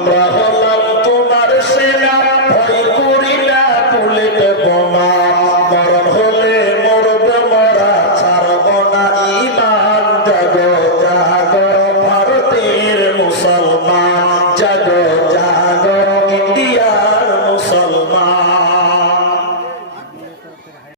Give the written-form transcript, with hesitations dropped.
আমরা হলাম তোমার সেনা, ভয় করি না বুলেট বোমা, মরণ হলে মরব মরা, ছাড়ব না ঈমান। জাগো জাগো ভারতের মুসলমান।